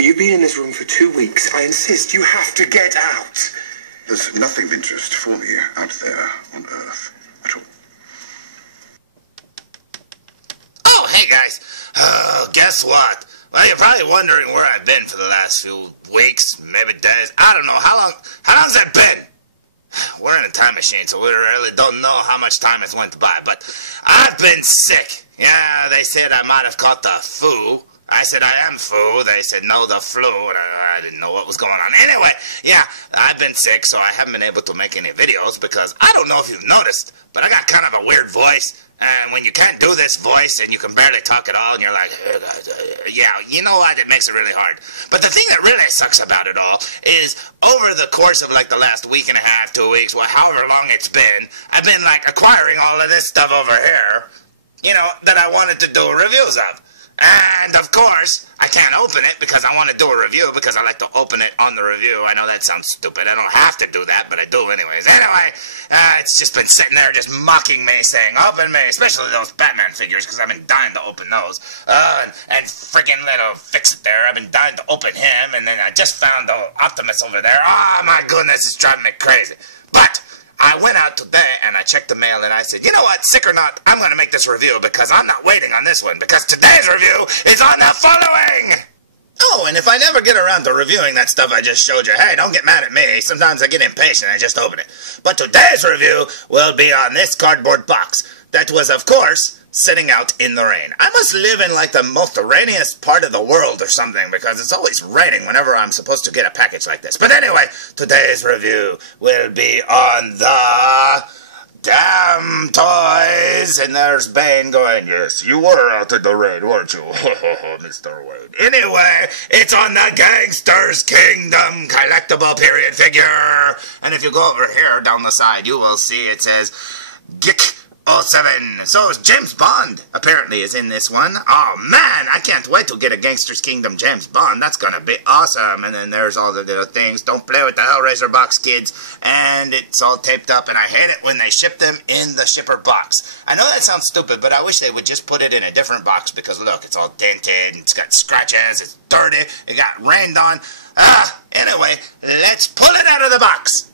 You've been in this room for 2 weeks. I insist you have to get out. There's nothing of interest for me out there on Earth at all. Oh, hey guys. Guess what? Well, you're probably wondering where I've been for the last few weeks, maybe days. I don't know. How long's that been? We're in a time machine, so we really don't know how much time has went by, but I've been sick. Yeah, they said I might have caught the flu. I said I am flu. They said no, the flu, and I didn't know what was going on. Anyway, yeah, I've been sick, so I haven't been able to make any videos because I don't know if you've noticed, but I got kind of a weird voice. And when you can't do this voice and you can barely talk at all and you're like, yeah, you know what, it makes it really hard. But the thing that really sucks about it all is over the course of like the last week and a half, 2 weeks, well, however long it's been, I've been like acquiring all of this stuff over here, you know, that I wanted to do reviews of. And, of course, I can't open it because I want to do a review because I like to open it on the review. I know that sounds stupid. I don't have to do that, but I do anyways. Anyway, it's just been sitting there just mocking me, saying, open me, especially those Batman figures because I've been dying to open those. And freaking little Fix-It there, I've been dying to open him, and then I just found the Optimus over there. Oh, my goodness, it's driving me crazy. But I went out today and I checked the mail and I said, you know what, sick or not, I'm going to make this review because I'm not waiting on this one because today's review is on the following. Oh, and if I never get around to reviewing that stuff I just showed you, hey, don't get mad at me. Sometimes I get impatient and I just open it. But today's review will be on this cardboard box that was, of course, sitting out in the rain. I must live in like the most rainiest part of the world or something because it's always raining whenever I'm supposed to get a package like this. But anyway, today's review will be on the DAMTOYS. And there's Bane going, yes, you were out in the rain, weren't you, Mr. Wade? Anyway, it's on the Gangster's Kingdom collectible period figure. And if you go over here down the side, you will see it says Gick 07. So James Bond apparently is in this one. Oh man, I can't wait to get a Gangster's Kingdom James Bond. That's gonna be awesome. And then there's all the little things. Don't play with the Hellraiser box, kids. And it's all taped up, and I hate it when they ship them in the shipper box. I know that sounds stupid, but I wish they would just put it in a different box because look, it's all dented, it's got scratches, it's dirty, it got rained on. Anyway, let's pull it out of the box.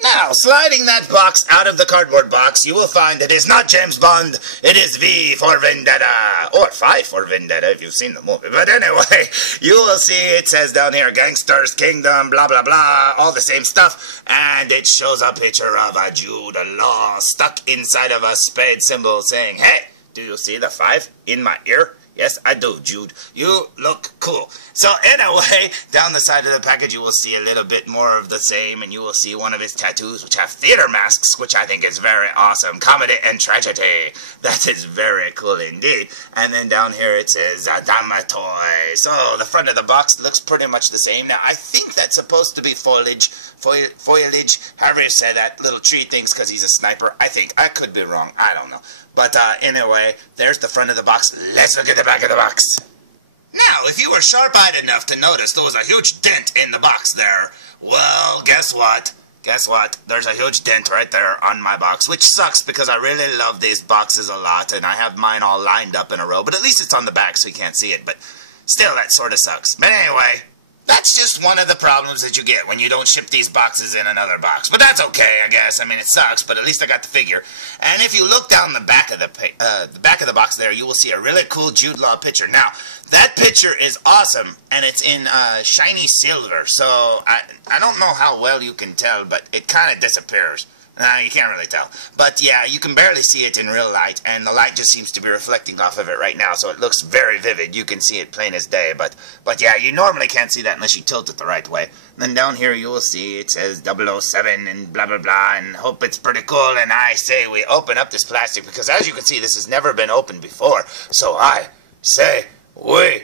Now, sliding that box out of the cardboard box, you will find it is not James Bond, it is V for Vendetta, or 5 for Vendetta if you've seen the movie. But anyway, you will see it says down here, Gangster's Kingdom, blah, blah, blah, all the same stuff, and it shows a picture of a Jude Law stuck inside of a spade symbol saying, hey, do you see the 5 in my ear? Yes, I do, Jude. You look cool. So anyway, down the side of the package, you will see a little bit more of the same, and you will see one of his tattoos, which have theater masks, which I think is very awesome. Comedy and tragedy. That is very cool indeed. And then down here it says, DAMTOYS. So the front of the box looks pretty much the same. Now, I think that's supposed to be foliage, however you say that, little tree things, because he's a sniper. I think. I could be wrong. I don't know. But anyway, there's the front of the box. Let's look at the back of the box. Now, if you were sharp-eyed enough to notice there was a huge dent in the box there, well, guess what? Guess what? There's a huge dent right there on my box, which sucks because I really love these boxes a lot, and I have mine all lined up in a row, but at least it's on the back so you can't see it, but still, that sort of sucks. But anyway, that's just one of the problems that you get when you don't ship these boxes in another box. But that's okay, I guess. I mean, it sucks, but at least I got the figure. And if you look down the back of the box there, you will see a really cool Jude Law picture. Now, that picture is awesome, and it's in shiny silver. So I don't know how well you can tell, but it kind of disappears. You can't really tell. But yeah, you can barely see it in real light, and the light just seems to be reflecting off of it right now, so it looks very vivid. You can see it plain as day, but yeah, you normally can't see that unless you tilt it the right way. And then down here you will see it says 007 and blah blah blah, and hope it's pretty cool, and I say we open up this plastic, because as you can see, this has never been opened before, so I say we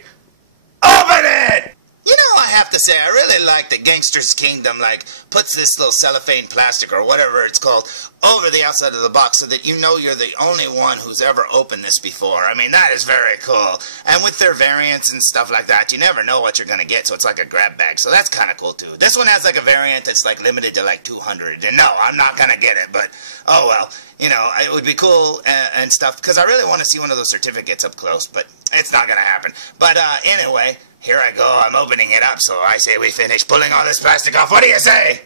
open it! You know, I have to say, I really like that Gangster's Kingdom, like, puts this little cellophane plastic, or whatever it's called, over the outside of the box so that you know you're the only one who's ever opened this before. I mean, that is very cool. And with their variants and stuff like that, you never know what you're going to get, so it's like a grab bag. So that's kind of cool, too. This one has, like, a variant that's, like, limited to, like, 200. And no, I'm not going to get it, but, oh, well. You know, it would be cool and stuff, because I really want to see one of those certificates up close, but it's not going to happen. But anyway, here I go, I'm opening it up, so I say we finish pulling all this plastic off. What do you say?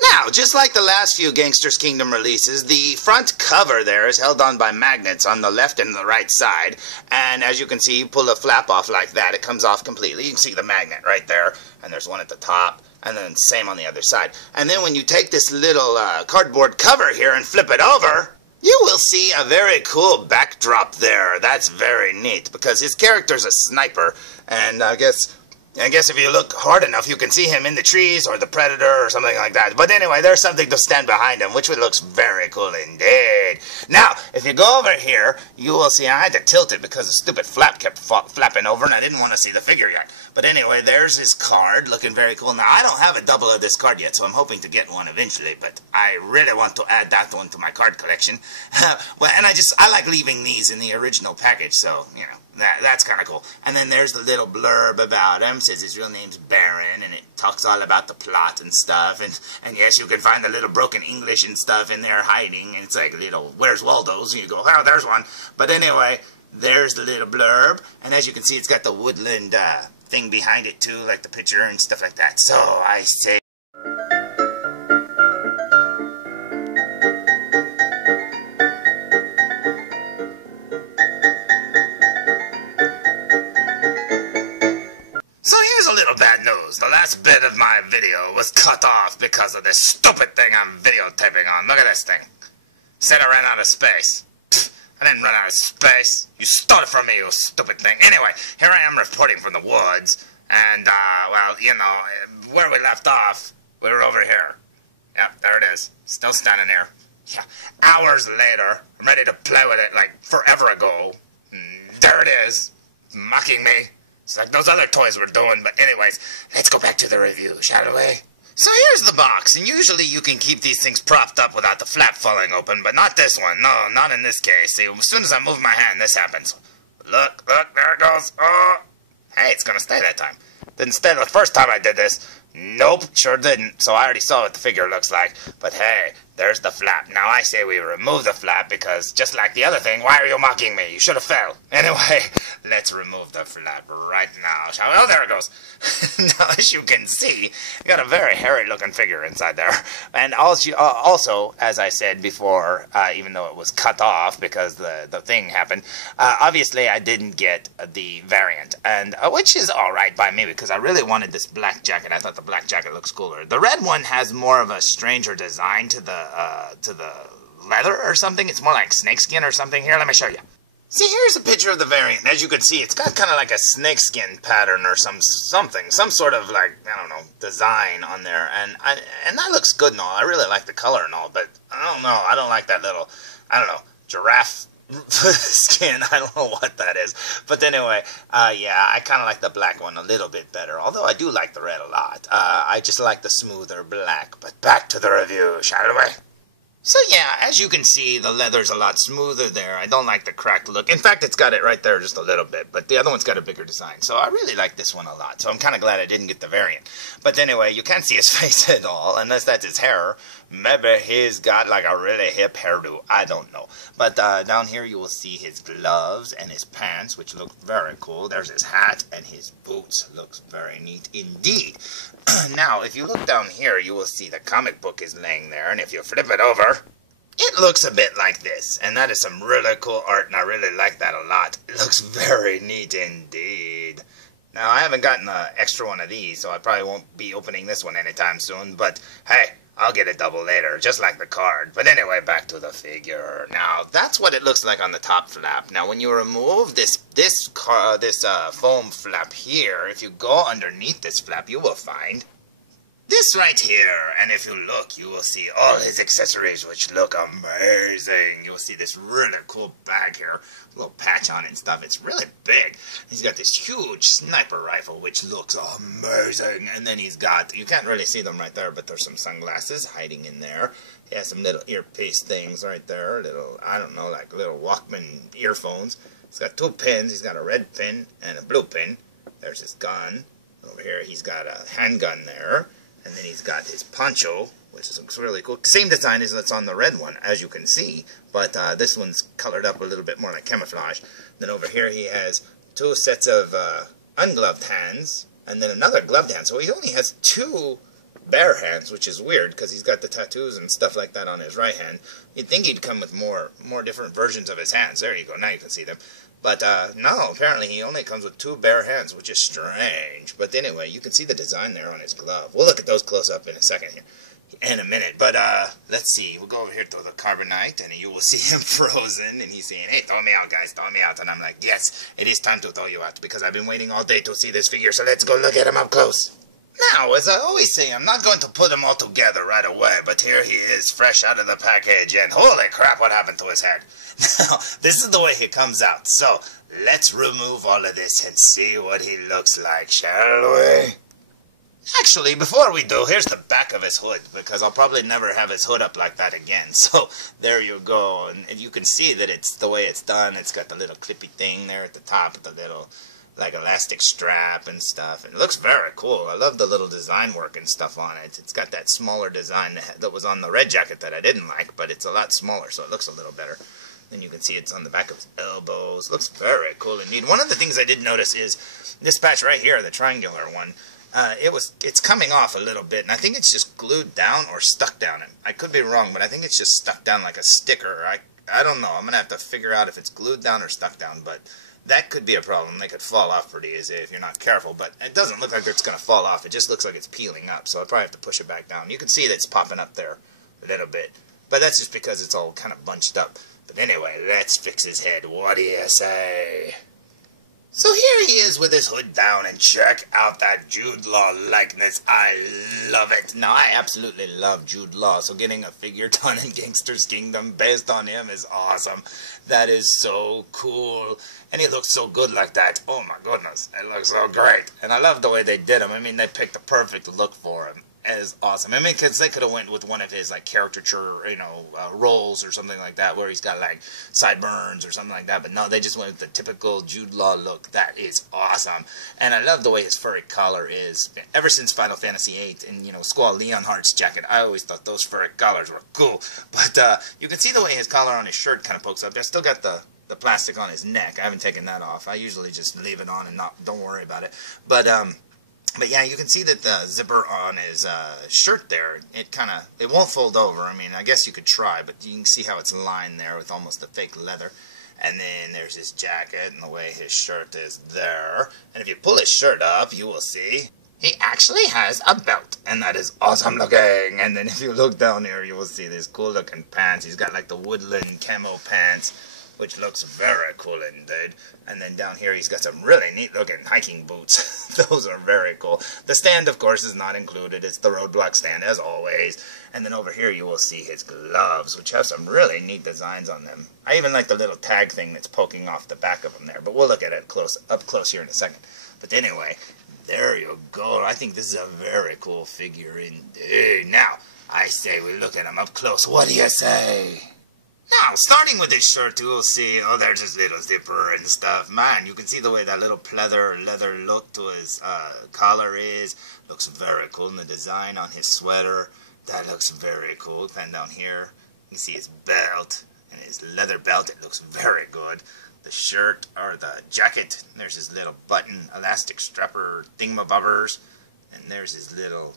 Now, just like the last few Gangster's Kingdom releases, the front cover there is held on by magnets on the left and the right side. And as you can see, you pull the flap off like that, it comes off completely. You can see the magnet right there, and there's one at the top, and then same on the other side. And then when you take this little cardboard cover here and flip it over, you will see a very cool backdrop there. That's very neat, because his character's a sniper, and I guess if you look hard enough, you can see him in the trees or the predator or something like that. But anyway, there's something to stand behind him, which looks very cool indeed. Now, if you go over here, you will see I had to tilt it because the stupid flap kept flapping over and I didn't want to see the figure yet. But anyway, there's his card, looking very cool. Now, I don't have a double of this card yet, so I'm hoping to get one eventually, but I really want to add that one to my card collection. Well, and I like leaving these in the original package, so, you know. That's kind of cool. And then there's the little blurb about him. Says his real name's Baron, and it talks all about the plot and stuff. And yes, you can find the little broken English and stuff in there hiding. And it's like little, where's Waldo's? And you go, oh, there's one. But anyway, there's the little blurb. And as you can see, it's got the woodland thing behind it too, like the picture and stuff like that. So I say... The last bit of my video was cut off because of this stupid thing I'm videotaping on. Look at this thing. Said I ran out of space. Pfft, I didn't run out of space. You stole it from me, you stupid thing. Anyway, here I am reporting from the woods. And, well, you know, where we left off, we were over here. Yep, there it is. Still standing there. Yeah. Hours later, I'm ready to play with it like forever ago. There it is. Mocking me. It's like those other toys were doing, but anyways, let's go back to the review, shall we? So here's the box, and usually you can keep these things propped up without the flap falling open, but not this one. No, not in this case. See, as soon as I move my hand, this happens. Look, there it goes. Oh, hey, it's gonna stay that time. Didn't stay the first time I did this. Nope, sure didn't. So I already saw what the figure looks like. But hey, there's the flap. Now I say we remove the flap because just like the other thing, why are you mocking me? You should have fell. Anyway, let's remove the flap right now, shall we? Oh, there it goes. Now, as you can see, you got a very hairy looking figure inside there. And also, as I said before, even though it was cut off because the thing happened, obviously I didn't get the variant, and which is alright by me because I really wanted this black jacket. I thought the black jacket looks cooler. The red one has more of a stranger design to the leather or something. It's more like snakeskin or something. Here, let me show you. See, here's a picture of the variant. As you can see, it's got kind of like a snakeskin pattern or some sort of like, I don't know, design on there. And that looks good and all. I really like the color and all, but I don't know. I don't like that little, I don't know, giraffe skin. I don't know what that is. But anyway, yeah, I kind of like the black one a little bit better. Although I do like the red a lot. I just like the smoother black. But back to the review, shall we? So yeah, as you can see, the leather's a lot smoother there. I don't like the cracked look. In fact, it's got it right there just a little bit, but the other one's got a bigger design. So I really like this one a lot. So I'm kind of glad I didn't get the variant. But anyway, you can't see his face at all, unless that's his hair. Maybe he's got like a really hip hairdo. I don't know. But down here you will see his gloves and his pants, which look very cool. There's his hat and his boots. Looks very neat indeed. Now, if you look down here, you will see the comic book is laying there. And if you flip it over, it looks a bit like this. And that is some really cool art, and I really like that a lot. It looks very neat indeed. Now, I haven't gotten an extra one of these, so I probably won't be opening this one anytime soon. But, hey, I'll get a double later, just like the card. But anyway, back to the figure. Now, that's what it looks like on the top flap. Now, when you remove this foam flap here, if you go underneath this flap, you will find this right here. And if you look, you will see all his accessories, which look amazing. You will see this really cool bag here, a little patch on it and stuff. It's really big. He's got this huge sniper rifle, which looks amazing. And then he's got, you can't really see them right there, but there's some sunglasses hiding in there. He has some little earpiece things right there, little, I don't know, like little Walkman earphones. He's got 2 pins. He's got a red pin and a blue pin. There's his gun. Over here, he's got a handgun there. And then he's got his poncho, which looks really cool. Same design as that's on the red one, as you can see. But this one's colored up a little bit more like camouflage. Then over here he has 2 sets of ungloved hands. and then another gloved hand. So he only has 2 bare hands, which is weird because he's got the tattoos and stuff like that on his right hand. You'd think he'd come with more different versions of his hands. There you go. Now you can see them. But no, apparently he only comes with 2 bare hands, which is strange. But anyway, you can see the design there on his glove. We'll look at those close up in a second here. In a minute, but let's see. We'll go over here to the carbonite, and you will see him frozen, and he's saying, "Hey, throw me out, guys, throw me out." And I'm like, "Yes, it is time to throw you out because I've been waiting all day to see this figure. So let's go look at him up close." Now, as I always say, I'm not going to put them all together right away, but here he is, fresh out of the package, and holy crap, what happened to his head? Now, this is the way he comes out. So let's remove all of this and see what he looks like, shall we? Actually, before we do, here's the back of his hood, because I'll probably never have his hood up like that again. So, there you go, and you can see that it's the way it's done. It's got the little clippy thing there at the top, with the little, like, elastic strap and stuff. And it looks very cool. I love the little design work and stuff on it. It's got that smaller design that was on the red jacket that I didn't like, but it's a lot smaller, so it looks a little better. Then you can see it's on the back of his elbows. Looks very cool indeed. One of the things I did notice is this patch right here, the triangular one. It's coming off a little bit, and I think it's just glued down or stuck down. I could be wrong, but I think it's just stuck down like a sticker. I don't know. I'm going to have to figure out if it's glued down or stuck down, but that could be a problem. They could fall off pretty easy if you're not careful, but it doesn't look like it's going to fall off. It just looks like it's peeling up, so I'll probably have to push it back down. You can see that it's popping up there a little bit, but that's just because it's all kind of bunched up. But anyway, let's fix his head. What do you say? So here he is with his hood down, and check out that Jude Law likeness. I love it. Now, I absolutely love Jude Law, so getting a figure done in Gangster's Kingdom based on him is awesome. That is so cool. And he looks so good like that. Oh my goodness, it looks so great. And I love the way they did him. I mean, they picked the perfect look for him. Is awesome. I mean, because they could have went with one of his, like, caricature, roles or something like that, where he's got, like, sideburns or something like that. But no, they just went with the typical Jude Law look. That is awesome. And I love the way his furry collar is. Ever since Final Fantasy VIII and, Squall Leonhardt's jacket, I always thought those furry collars were cool. But you can see the way his collar on his shirt kind of pokes up. There's still got the plastic on his neck. I haven't taken that off. I usually just leave it on and don't worry about it. But yeah, you can see that the zipper on his shirt there, it won't fold over. I mean, I guess you could try, but you can see how it's lined there with almost the fake leather. And then there's his jacket and the way his shirt is there. And if you pull his shirt up, you will see he actually has a belt, and that is awesome looking. And then if you look down here, you will see these cool looking pants. He's got like the woodland camo pants, which looks very cool indeed. And then down here, he's got some really neat-looking hiking boots. Those are very cool. The stand, of course, is not included. It's the roadblock stand, as always. And then over here, you will see his gloves, which have some really neat designs on them. I even like the little tag thing that's poking off the back of them there. But we'll look at it up close here in a second. But anyway, there you go. I think this is a very cool figure indeed. Now, I say we look at him up close. What do you say? Now, starting with his shirt, you will see, there's his little zipper and stuff. Man, you can see the way that little pleather leather look to his collar is. Looks very cool. And the design on his sweater, that looks very cool. And down here, you can see his belt and his leather belt. It looks very good. The shirt, or the jacket, there's his little button, elastic strapper thingamabobbers. And there's his little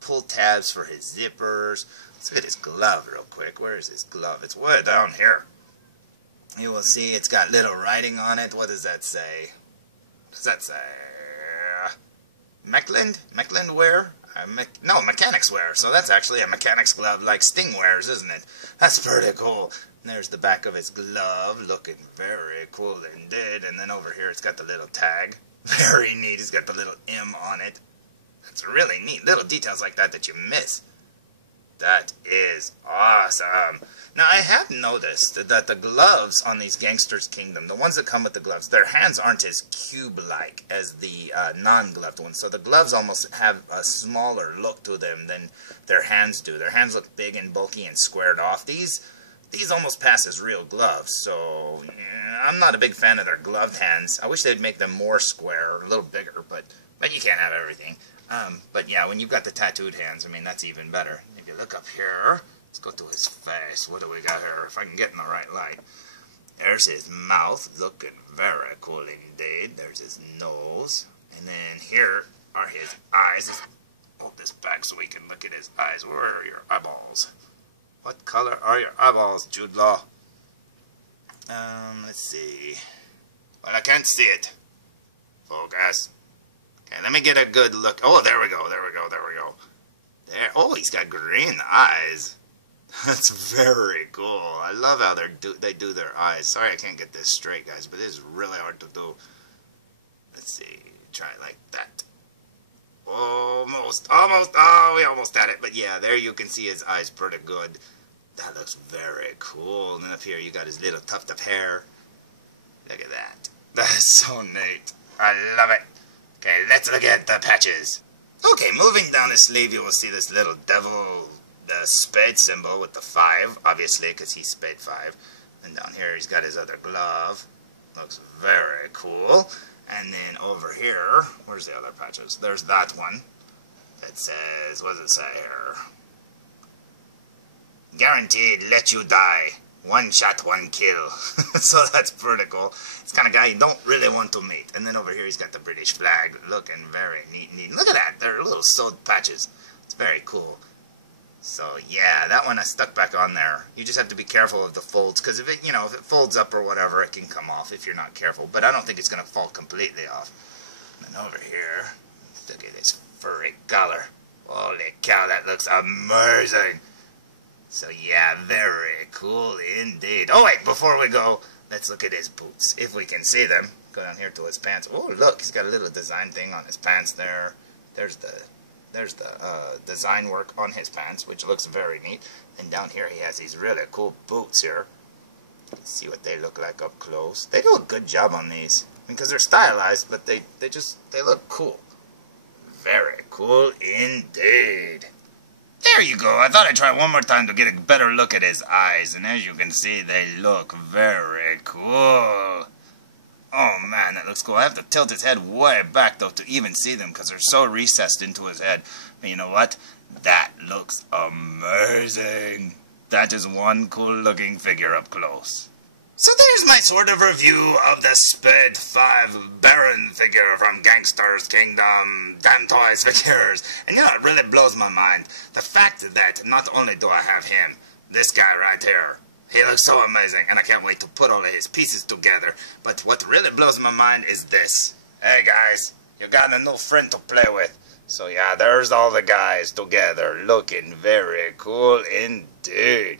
pull tabs for his zippers. Let's look at his glove real quick. Where is his glove? It's way down here. You will see it's got little writing on it. What does that say? What does that say? Meckland? Meckland wear? No, mechanics wear. So that's actually a mechanics glove like Sting wears, isn't it? That's pretty cool. And there's the back of his glove. Looking very cool indeed. And then over here it's got the little tag. Very neat. It's got the little M on it. That's really neat. Little details like that you miss. That is awesome. Now, I have noticed that the gloves on these Gangster's Kingdom, the ones that come with the gloves, their hands aren't as cube-like as the non-gloved ones. So the gloves almost have a smaller look to them than their hands do. Their hands look big and bulky and squared off. These almost pass as real gloves. So I'm not a big fan of their gloved hands. I wish they'd make them more square, a little bigger, but you can't have everything. But yeah, when you've got the tattooed hands, I mean, that's even better. If you look up here, let's go to his face. What do we got here? If I can get in the right light. There's his mouth, looking very cool indeed. There's his nose. And then here, are his eyes. Let's hold this back so we can look at his eyes. Where are your eyeballs? What color are your eyeballs, Jude Law? Let's see. Well, I can't see it. Focus. Okay, let me get a good look. Oh, there we go, there we go, there we go. There. Oh, he's got green eyes. That's very cool. I love how they do their eyes. Sorry I can't get this straight, guys, but it is really hard to do. Let's see. Try it like that. Almost. Oh, we almost had it. But yeah, there you can see his eyes pretty good. That looks very cool. And then up here you got his little tuft of hair. Look at that. That is so neat. I love it. Okay, let's look at the patches. Okay, moving down his sleeve, you will see this little devil, the spade symbol with the 5, obviously, because he's spade 5. And down here, he's got his other glove. Looks very cool. And then over here, where's the other patches? There's that one that says, what does it say here? Guaranteed, let you die. One shot, one kill. So that's pretty cool. It's the kind of guy you don't really want to meet. And then over here he's got the British flag, looking very neat. Look at that, they're little sewed patches. It's very cool. So yeah, that one I stuck back on there. You just have to be careful of the folds, because if it, if it folds up or whatever, it can come off if you're not careful. But I don't think it's gonna fall completely off. And then over here, look at this furry collar. Holy cow, that looks amazing. So yeah, very cool indeed. Oh wait, before we go, let's look at his boots. If we can see them. Go down here to his pants. Oh look, he's got a little design thing on his pants there. There's the design work on his pants, which looks very neat. And down here he has these really cool boots here. Let's see what they look like up close. They do a good job on these. Because they're stylized, but they look cool. Very cool indeed. There you go. I thought I'd try one more time to get a better look at his eyes. And as you can see, they look very cool. Oh man, that looks cool. I have to tilt his head way back though to even see them because they're so recessed into his head. But you know what? That looks amazing. That is one cool looking figure up close. So there's my sort of review of the Spade 5 Baron figure from Gangster's Kingdom, DAMTOYS figures. And it really blows my mind. The fact that not only do I have him, this guy right here, he looks so amazing, and I can't wait to put all of his pieces together. But what really blows my mind is this. Hey guys, you got a new friend to play with. So yeah, there's all the guys together, looking very cool indeed.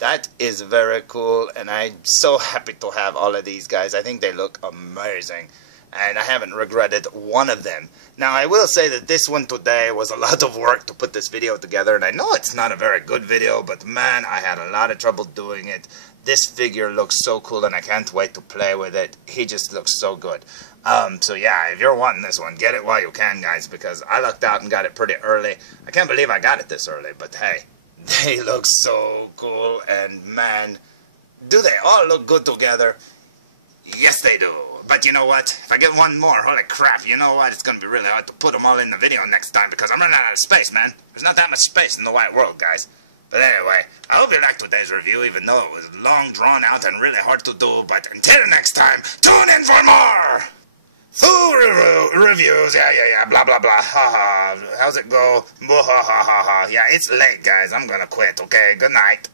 That is very cool, and I'm so happy to have all of these guys. I think they look amazing, and I haven't regretted one of them. Now, I will say that this one today was a lot of work to put this video together, and I know it's not a very good video, but man, I had a lot of trouble doing it. This figure looks so cool, and I can't wait to play with it. He just looks so good. So yeah, if you're wanting this one, get it while you can, guys, because I lucked out and got it pretty early. I can't believe I got it this early, but hey. They look so cool, and man, do they all look good together? Yes, they do. But you know what? If I get one more, holy crap, you know what? It's going to be really hard to put them all in the video next time because I'm running out of space, man. There's not that much space in the wide world, guys. But anyway, I hope you liked today's review, even though it was long, drawn out, and really hard to do. But until next time, tune in for more! Full reviews, yeah, blah, blah, blah, ha, ha. How's it go? Ha, ha, ha, ha. Yeah, it's late, guys. I'm gonna quit, okay? Good night.